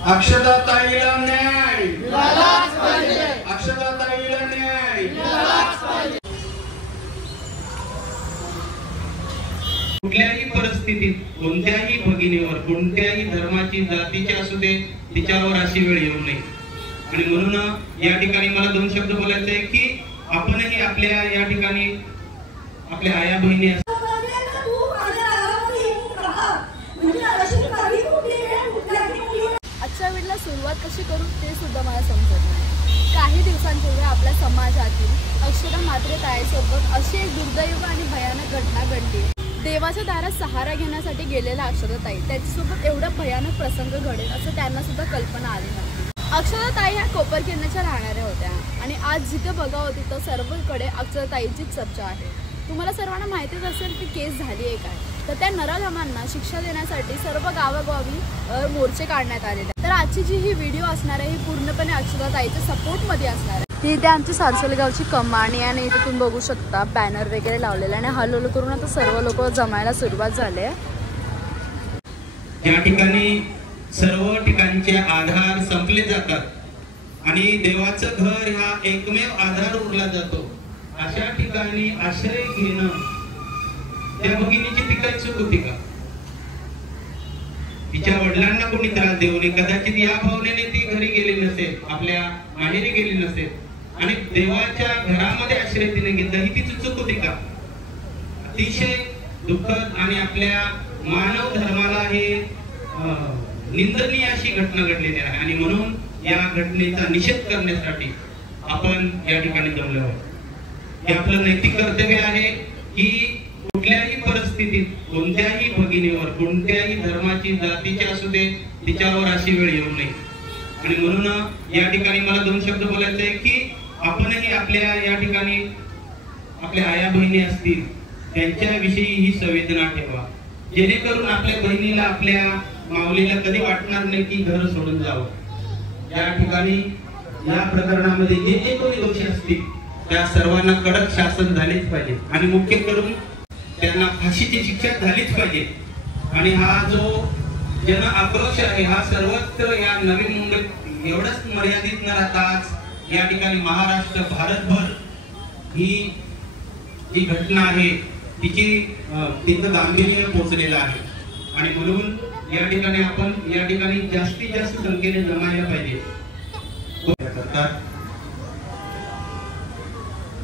अक्षताताईला न्याय मिळालाच पाहिजे, अक्षताताईला न्याय मिळालाच पाहिजे। कुठल्याही परिस्थितीत कोणत्याही भगिनीवर कोणत्याही धर्माची जातीची असू दे तिच्यावर अशी वेळ येऊ नये। आणि म्हणून या ठिकाणी मला दोन शब्द बोलायचे आहे की आपणही आपल्या या ठिकाणी आपल्या आया बहिणी आजच्या वेळेला सुरुवात कशी करू ते सुद्धा मला समजत नाही। काही दिवसांपूर्वी आपल्या समाजातील अक्षता म्हात्रे ताईसोबत अशी एक दुर्दैव आणि भयानक घटना घडली। देवाच्या दारात सहारा घेण्यासाठी गेलेल्या अक्षता ताई त्याच्यासोबत एवढा भयानक प्रसंग घडेल असं त्यांना सुद्धा कल्पना आली नव्हती। अक्षता ताई ह्या कोपरखिंडच्या राहणाऱ्या होत्या आणि आज जिथे बघावं तिथं सर्वकडे अक्षता ताईंचीच चर्चा आहे। तुम्हाला सर्वांना माहितीच असेल की केस झाली आहे काय, तर त्या नराधमांना शिक्षा देण्यासाठी सर्व गावागावी मोर्चे काढण्यात आलेले। तर आजची जी ही व्हिडिओ असणार आहे ही पूर्णपणे अक्षता ताईच्या सपोर्टमध्ये असणार आहे। ही इथे आमची सारसोलीगावची कमानी आणि इथे तुम्ही बघू शकता बॅनर वगैरे लावलेला आणि हळूहळू करून आता सर्व लोक जमायला सुरुवात झाली आहे। या ठिकाणी सर्व ठिकाणचे आधार संपले जातात आणि देवाचं घर हा एकमेव आधार उरला जातो। अशा ठिकाणी आश्रय घेणं त्या भगिनीची ती काही चूक होती का? तिच्या वडिलांना कोणी त्रास देऊ नये, कदाचित या भावनेने ती घरी गेली नसेल, आपल्या माहेरी गेली नसेल आणि देवाच्या घरामध्ये आश्रय तिने घेतला, ही तिची चूक होती का? अतिशय दुःखद आणि आपल्या मानव धर्माला हे निंदनीय अशी घटना घडलेली आहे आणि म्हणून या घटनेचा निषेध करण्यासाठी आपण या ठिकाणी जमलो आहोत। हे आपलं नैतिक कर्तव्य आहे की कुठल्याही परिस्थितीत कोणत्याही भगिनीवर कोणत्याही धर्माची जातीची असू दे तिच्यावर अशी वेळ येऊ नये। आणि म्हणून या ठिकाणी मला दोन शब्द बोलायचे आहे की आपणही आपल्या या ठिकाणी आपल्या आया बहिणी असतील त्यांच्याविषयी ही संवेदना ठेवा, जेणेकरून आपल्या बहिणीला आपल्या माऊलीला कधी वाटणार नाही की घर सोडून जावं। या ठिकाणी या प्रकरणामध्ये जे जे कोणी दोषी असतील त्या सर्वांना कडक शासन झालेच पाहिजे आणि मुख्य करून त्यांना फाशीची शिक्षा झालीच पाहिजे। आणि हा जो जन आक्रोश आहे हा सर्वत्र या नवी मुंबईत एवढंच मर्यादित न राहता आज या ठिकाणी महाराष्ट्र भारतभर ही जी घटना आहे तिची तिथं गांभीर्य पोहोचलेलं आहे आणि म्हणून या ठिकाणी आपण या ठिकाणी जास्तीत जास्त संख्येने जमायला पाहिजे।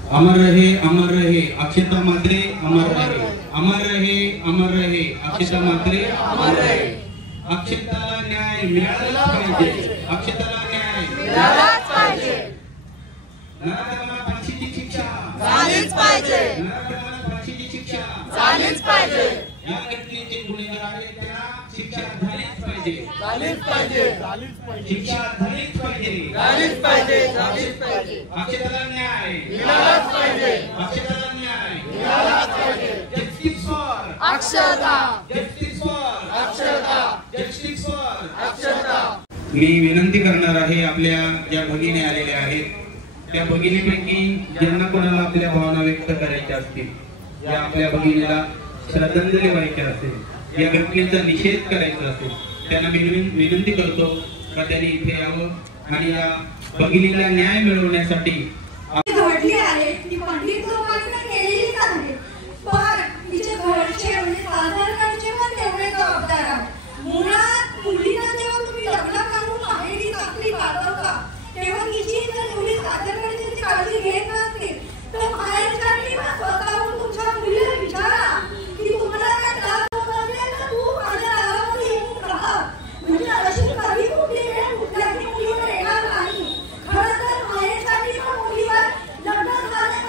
अमर रहे अक्षता म्हात्रे, अमर रहे अक्षता म्हात्रे, अमर रहे। अक्षताला न्याय मिळालाच पाहिजे, अक्षताला न्याय मिळालाच पाहिजे। नराधमांना फाशीची शिक्षा झालीच पाहिजे, नराधमांना फाशीची शिक्षा झालीच पाहिजे। या घटनेचे गुन्हेगार आहेत त्यांना शिक्षा झालीच पाहिजे, झालीच पाहिजे, झालीच पाहिजे, शिक्षा झालीच पाहिजे, झालीच पाहिजे, झालीच पाहिजे। अक्षताला न्याय मिळालाच पाहिजे, अक्षताला न्याय मिळालाच पाहिजे। Justice for Akshata, justice for Akshata, justice for Akshata. मी विनंती करणार आहे आपल्या ज्या भगिनी आलेल्या आहेत त्या भगिनीपैकी ज्यांना कोणाला आपल्या भावना व्यक्त करायच्या असतील, या आपल्या भगिनीला श्रद्धांजली वाहायची असेल, या घटनेचा निषेध करायचा असेल, त्यांना विनंती करतो का त्यांनी इथे यावं आणि या भगिनीला न्याय मिळवण्यासाठी घडली आहे ती पंडित लोकांना केलेलीच आहे, पण तिचे घरचे म्हणजे सासरकडचे पण तेवढे जबाबदार आहेत। मुळात मुलीला जेव्हा तुम्ही लग्न करून माहेरी टाकली पाठवता तेव्हा तिची जर मुली सासरकडची काळजी घेत नसतील तर माहेरच्यांनी स्वतःहून तुमच्या मुलीला विचारा की तुम्हाला काय त्रास होत असेल तर तू माझ्या दारामध्ये येऊन राहा, म्हणजे अशी कधी कुठली वेळ कुठल्याही मुलीवर येणार नाही। खरं तर माहेरच्यांनी पण मुलीवर लग्न झालं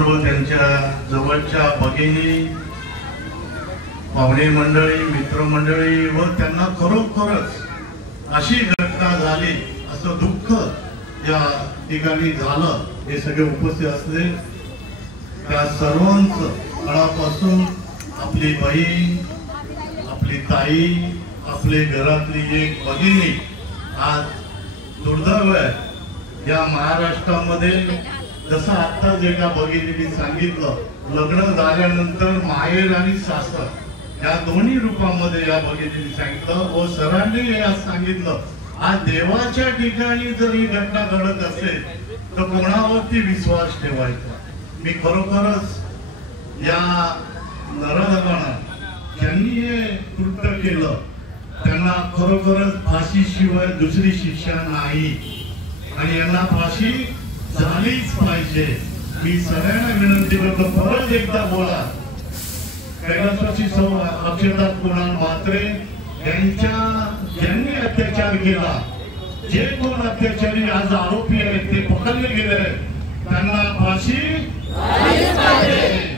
सर्व त्यांच्या जवळच्या भगिनी, पाहुणे मंडळी, मित्रमंडळी व त्यांना खरोखरच अशी घटना झाली असं दुःख या ठिकाणी झालं हे सगळे उपस्थित असले त्या सर्वांचं काळापासून आपली बहीण, आपली ताई, आपले घरातली एक भगिनी आज दुर्दैव आहे या महाराष्ट्रामध्ये. जसं आत्ताच एका भगिनीने सांगितलं, लग्न झाल्यानंतर माहेर आणि सासर या दोन्ही रूपामध्ये या भगिनीने सांगितलं व सरांनी आज सांगितलं, आज देवाच्या ठिकाणी जर ही घटना घडत असेल तर कोणावरती विश्वास ठेवायचा. मी खरोखरच या नराधमांना ज्यांनी हे कृत्य केलं त्यांना खरोखरच फाशीशिवाय दुसरी शिक्षा नाही आणि यांना फाशी झालीच पाहिजे. मी सगळ्यांना विनंती करतो, परत एकदा बोला, कैलासवासी सौ अक्षता कुणाल म्हात्रे ज्यांनी अत्याचार केला, जे कोण अत्याचारी आज आरोपी आहेत ते पकडले गेले त्यांना फाशी झालीच पाहिजे.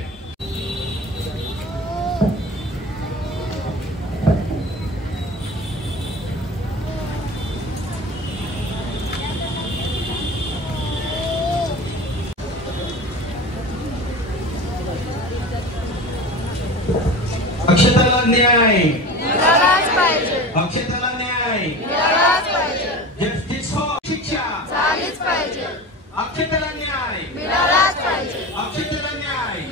अक्षताला न्याय मिळालाच पाहिजे. अक्षताला न्याय मिळालाच पाहिजे. जस्टिस फॉर शिक्षा झालीच पाहिजे. अक्षताला न्याय मिळालाच पाहिजे. अक्षताला न्याय.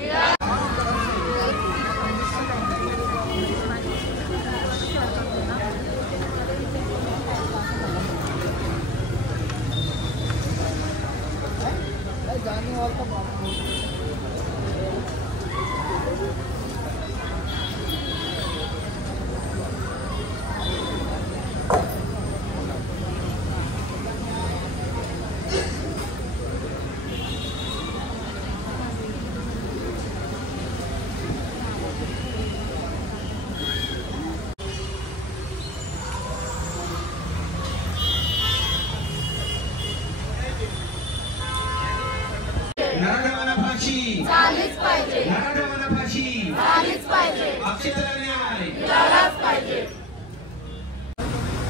नराधमांना फाशी झालीच पाहिजे. नराधमांना फाशी झालीच पाहिजे. अक्षताला न्याय मिळालाच पाहिजे.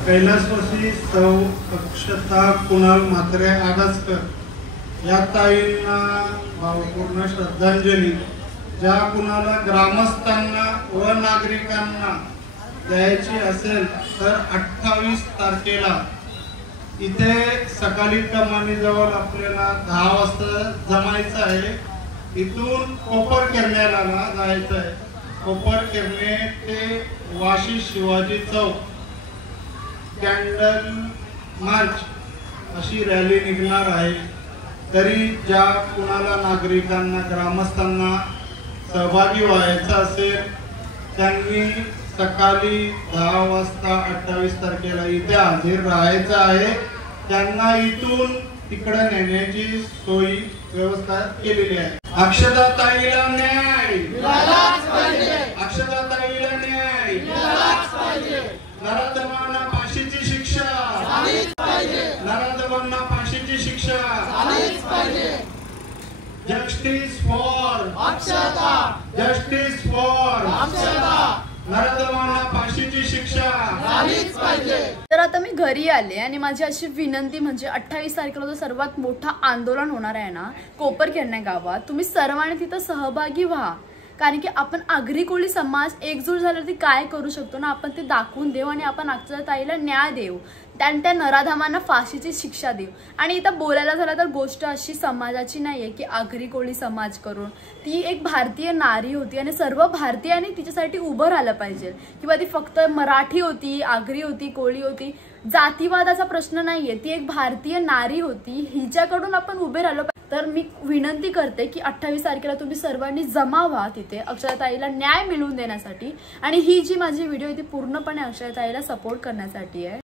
कैलासवासी सौ अक्षता कुणाल म्हात्रे आडासकर या ताईंना भावपूर्ण श्रद्धांजली. ज्या कुणाला ग्रामस्थांना व नागरिकांना द्यायची असेल तर 28 तारखेला इथे सकाळी कमानीजवळ आपल्याला 10 वाजता जमायचं आहे. इथून कोपरकेरण्याला जायचं आहे. कोपरकेरणे ते वाशी शिवाजी चौक कॅन्डल मार्च अशी रॅली निघणार आहे. तरी ज्या कुणाला नागरिकांना, ग्रामस्थांना सहभागी व्हायचं असेल त्यांनी सकाळी 10 वाजता 28 तारखेला इथे हजर राहायचं आहे. त्यांना इथून तिकडे नेण्याची सोयी व्यवस्था केलेली आहे. अक्षता ताईला न्याय मिळालाच पाहिजे. अक्षता ताईला न्याय मिळालाच पाहिजे. नराधमांना फाशीची शिक्षा झालीच पाहिजे. नराधमांना फाशीची शिक्षा झालीच पाहिजे. Justice for Akshata. Justice for Akshata. नराधमांना फाशीची शिक्षा झालीच पाहिजे. तर आता मी घरी आले आणि माझी अशी विनंती म्हणजे 28 तारखेला जो सर्वात मोठा आंदोलन होणार आहे ना कोपरकेरणे गावात, तुम्ही सर्वांनी तिथं सहभागी व्हा. कारण की आपण आगरी कोळी समाज एकजूट झाल्यावरती काय करू शकतो ना, आपण ते दाखवून देऊ आणि आपण अक्षता ताईला न्याय देऊ. त्या नराधमांना फाशीची शिक्षा देऊ. आणि इथं बोलायला झालं तर गोष्ट अशी समाजाची नाहीये की आगरी कोळी समाज करून, ती एक भारतीय नारी होती आणि सर्व भारतीयांनी तिच्यासाठी उभं राहिलं पाहिजे. किंवा ती फक्त मराठी होती, आगरी होती, कोळी होती, जातीवादाचा प्रश्न नाहीये. ती एक भारतीय नारी होती, हिच्याकडून आपण उभे राहिलो. तर मी विनंती करते की 28 तारखेला तुम्ही सर्वांनी जमा व्हा तिथे अक्षताताईला न्याय मिळवून देण्यासाठी. आणि ही जी माझी व्हिडिओ आहे ती पूर्णपणे अक्षताताईला सपोर्ट करण्यासाठी आहे.